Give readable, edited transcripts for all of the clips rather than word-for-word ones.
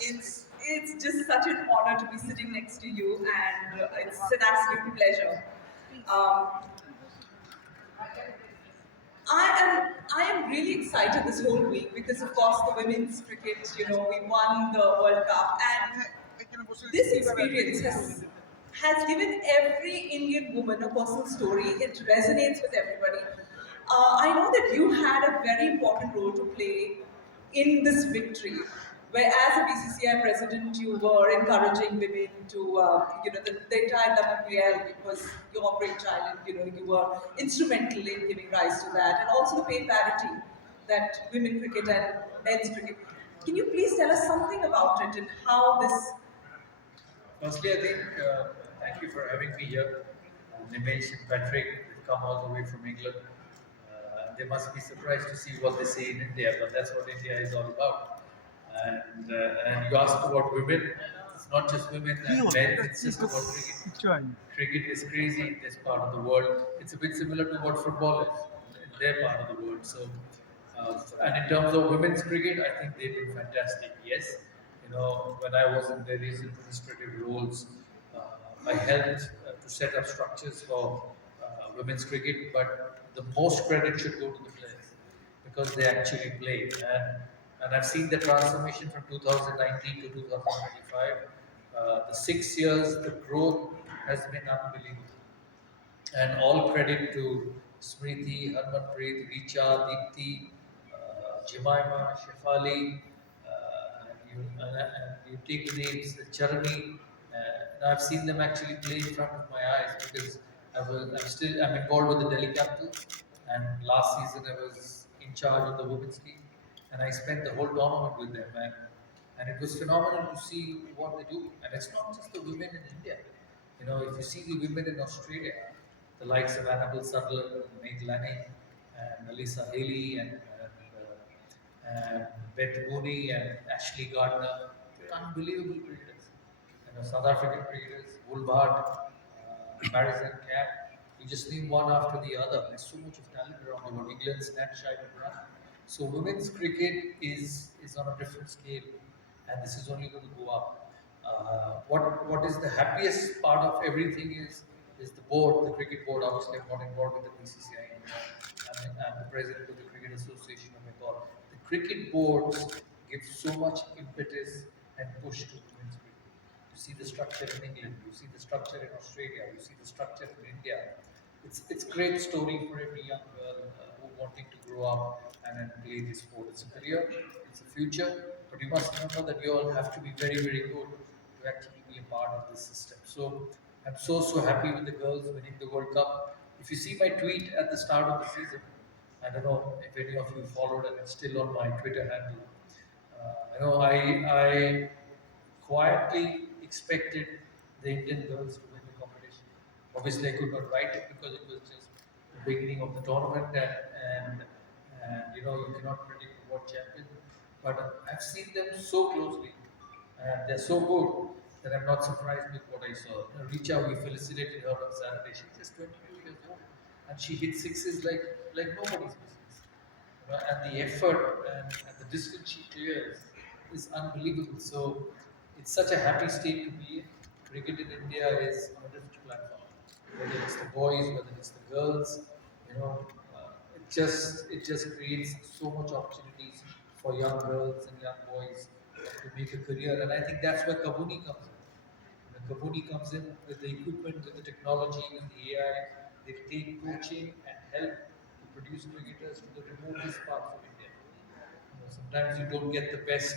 It's just such an honor to be sitting next to you, and it's an absolute pleasure. Um, I am really excited this whole week because of course the women's cricket, we won the World Cup, and this experience has given every Indian woman a personal story. It resonates with everybody. I know that you had a very important role to play in this victory, where as a BCCI president, you were encouraging women to, the entire WPL, it was your brainchild, and you were instrumental in giving rise to that, and also the pay parity that women cricket and men's cricket. Can you please tell us something about it and how this? Firstly, I think thank you for having me here. Nimesh and Patrick, they've come all the way from England. They must be surprised to see what they see in India, but that's what India is all about. And you asked about women. It's not just women and men. It's just about cricket. Cricket is crazy in this part of the world. It's a bit similar to what football is in their part of the world. So, and in terms of women's cricket, I think they've been fantastic. Yes, when I was in various administrative roles, I helped to set up structures for women's cricket. But the most credit should go to the players because they actually play. And I've seen the transformation from 2019 to 2025. The 6 years, the growth has been unbelievable. And all credit to Smriti, Harmanpreet, Richa, Deepti, Jemima, Shefali, and you take the names, Charani, and I've seen them actually play in front of my eyes because I'm involved with the Delhi Capital, and last season I was in charge of the women's team, and I spent the whole tournament with them, and it was phenomenal to see what they do. And it's not just the women in India. If you see the women in Australia, the likes of Annabelle Sutherland, Meg Lanning, and Alyssa Haley, and Beth Mooney, and Ashley Gardner, they're unbelievable cricketers. South African cricketers, Woolbard, Marizan Cap. You just name one after the other. There's so much of talent around the world. England's Nat Shine run. So women's cricket is on a different scale, and this is only going to go up. What is the happiest part of everything is the board, the cricket board. Obviously, I'm not involved with the BCCI anymore. I'm the president of the Cricket Association of Bengal. The cricket boards give so much impetus and push to women's cricket. You see the structure in England, you see the structure in Australia, you see the structure in India. It's a great story for every young girl who wanting to grow up and play this sport. It's a career, it's a future, but you must remember that you all have to be very, very good to actually be a part of this system. So I'm so happy with the girls winning the World Cup. If you see my tweet at the start of the season, I don't know if any of you followed, and it's still on my Twitter handle. I quietly expected the Indian girls to win the competition. Obviously, I could not write it because it was just the beginning of the tournament, and you cannot predict the world champion. But I've seen them so closely, and they're so good that I'm not surprised with what I saw. Richa, we felicitated her on Saturday. She's just 22 years old, and she hit sixes like nobody's business. And the effort and the distance she clears is unbelievable. So it's such a happy state to be in. Cricket in India is on a different platform. Whether it's the boys, whether it's the girls, it just creates so much opportunities for young girls and young boys to make a career. And I think that's where Kabuni comes in. Kabuni comes in with the equipment, with the technology, with the AI. They take coaching and help to produce cricketers to the remotest parts of India. Sometimes you don't get the best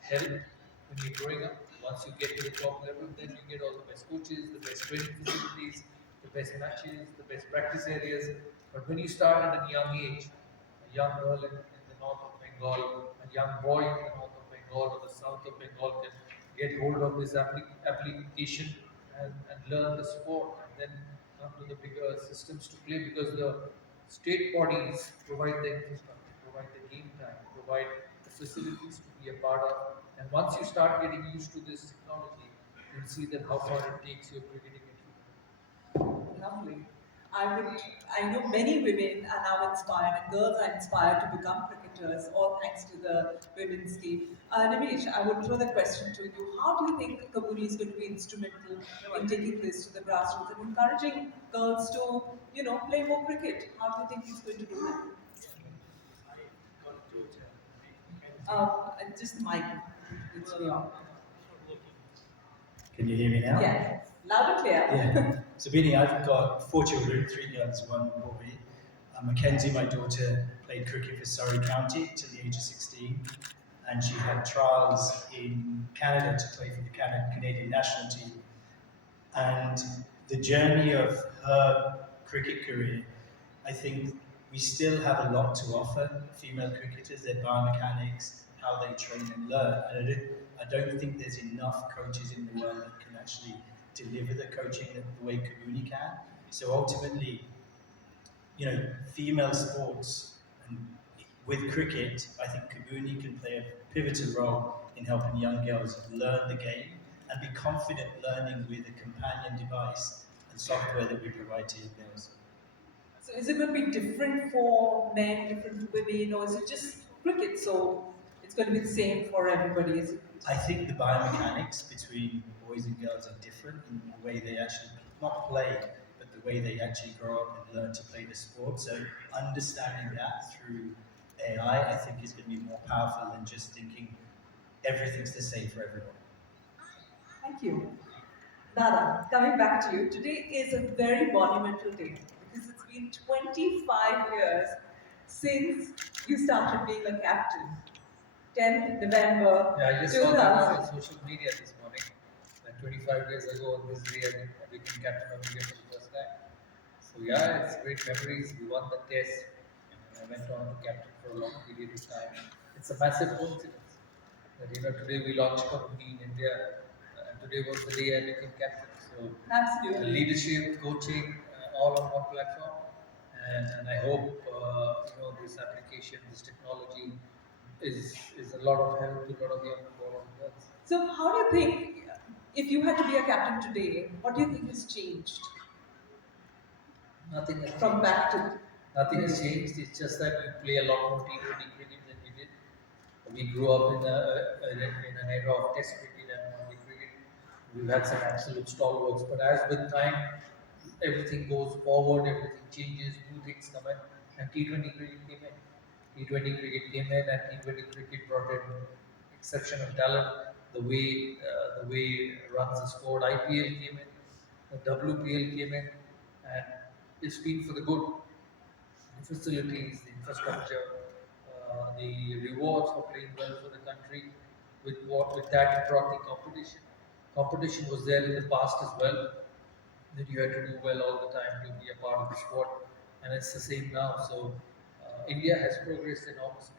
help when you're growing up. Once you get to the top level, then you get all the best coaches, the best training facilities, the best matches, the best practice areas. But when you start at a young age, a young girl in the north of Bengal, a young boy in the north of Bengal or the south of Bengal can get hold of this application and learn the sport, and then come to the bigger systems to play because the state bodies provide the infrastructure, provide the game time, provide the facilities to be a part of. And once you start getting used to this technology, you'll see that how far it takes your cricketing achievement. Lovely. I know many women are now inspired and girls are inspired to become cricket winters, all thanks to the women's team. Nimesh, I would throw that question to you. How do you think Kabuni is going to be instrumental in taking this to the grassroots and encouraging girls to, play more cricket? How do you think he's going to do that? Just the mic. It's beyond. Can you hear me now? Yeah, loud and clear. Yeah. So, Bini, I've got 4 children, 3 girls, 1 boy. Mackenzie, my daughter, played cricket for Surrey County till the age of 16, and she had trials in Canada to play for the Canadian national team. And the journey of her cricket career, I think we still have a lot to offer female cricketers, their biomechanics, how they train and learn. And I don't think there's enough coaches in the world that can actually deliver the coaching the way Kabuni can. So ultimately, female sports and with cricket, I think Kabuni can play a pivotal role in helping young girls learn the game and be confident learning with a companion device and software that we provide to young girls. So is it going to be different for men, different for women, or is it just cricket? So it's going to be the same for everybody, is it? I think the biomechanics between boys and girls are different in the way they actually not play, but the way they actually grow up and learn to play the sport. So understanding that through AI, I think is going to be more powerful than just thinking everything's the same for everyone. Thank you. Dada, coming back to you, today is a very monumental day because it's been 25 years since you started being a captain. 10th November. Yeah, I just saw that on social media this morning. That 25 years ago on this day, I became captain of India for the first time. So yeah, it's great memories. We won the test, and I went on to captain for a long period of time. It's a massive coincidence that today we launched Kabuni in India, and today was the day I became captain. So absolutely, leadership, coaching, all on one platform, and I hope this application, this technology is a lot of help to a lot of young boys and girls. So how do you think, if you had to be a captain today, what do you think has changed? Nothing has from changed. back to Nothing has changed. It's just that we play a lot more T20 cricket than we did. We grew up in an era of Test cricket and one-day cricket. We've had some absolute stalwarts, but as with time, everything goes forward, everything changes, new things come in, and T20 cricket came in. T20 cricket came in, and T20 cricket brought in exceptional talent. The way runs are scored. IPL came in, the WPL came in, and it's been for the good. The facilities, the infrastructure, the rewards for playing well for the country. With that, it brought the competition. Competition was there in the past as well. That you had to do well all the time to be a part of the squad, and it's the same now. So India has progressed enormously.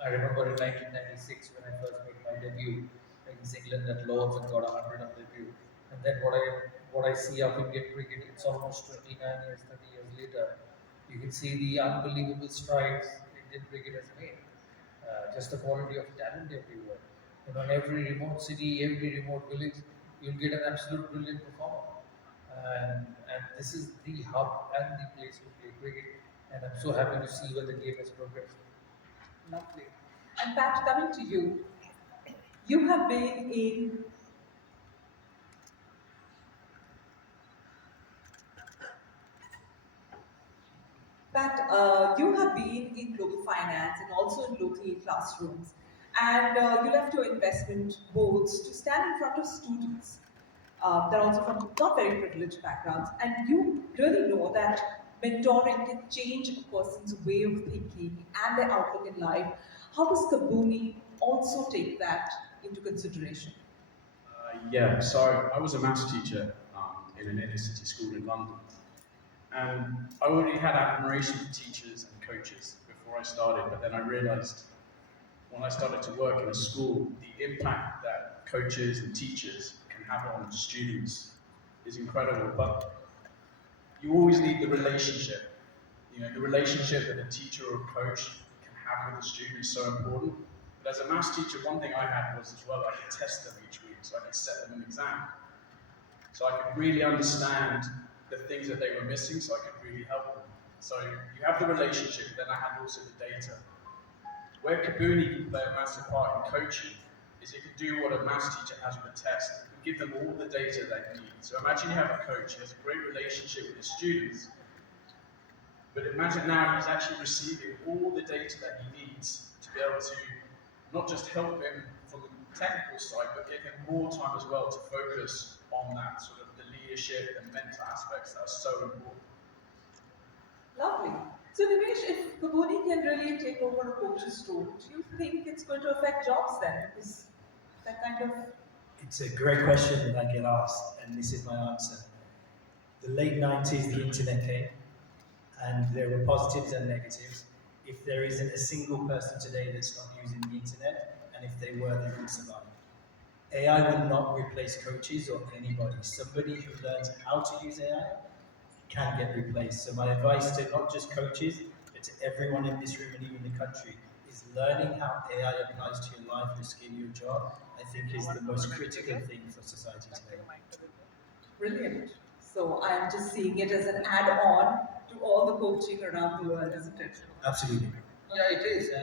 I remember in 1996 when I first made my debut against England at Lords and got 100 on debut. And then what I see of Indian cricket, it's almost 29 years, 30 years later. You can see the unbelievable strides Indian cricket has made. Just the quality of talent everywhere. In every remote city, every remote village, you'll get an absolute brilliant performer. And this is the hub and the place to play cricket. And I'm so happy to see where the game has progressed. Lovely. And Pat, coming to you, you have been in you have been in global finance and also in local classrooms, and you left your investment boards to stand in front of students. They're also from not very privileged backgrounds, and you really know that mentoring can change a person's way of thinking and their outlook in life. How does Kabuni also take that into consideration? Yeah, so I was a maths teacher in an inner city school in London. And I already had admiration for teachers and coaches before I started, but then I realized when I started to work in a school, the impact that coaches and teachers can have on students is incredible. But you always need the relationship. The relationship that a teacher or a coach can have with a student is so important. But as a maths teacher, one thing I had was as well, I could test them each week, so I could set them an exam. So I could really understand the things that they were missing, so I could really help them. So you have the relationship, then I had also the data. Where Kabuni can play a massive part in coaching is it can do what a maths teacher has with a test. It can give them all the data they need. So imagine you have a coach who has a great relationship with his students, but imagine now he's actually receiving all the data that he needs to be able to not just help him from the technical side, but give him more time as well to focus on that sort of the leadership and mental aspects that are so important. Lovely. So Nimesh, if Kabuni can really take over a coach's role, do you think it's going to affect jobs then? Because that kind of... It's a great question that I get asked, and this is my answer. The late 90s, the internet came, and there were positives and negatives. If there isn't a single person today that's not using the internet, and if they were, they wouldn't survive. AI will not replace coaches or anybody. Somebody who learns how to use AI can get replaced. So my advice to not just coaches, but to everyone in this room and even the country is learning how AI applies to your life, your skill, your job, I think is the most critical thing for society today. Brilliant. So I'm just seeing it as an add-on to all the coaching around the world, isn't it? Absolutely. Yeah, it is.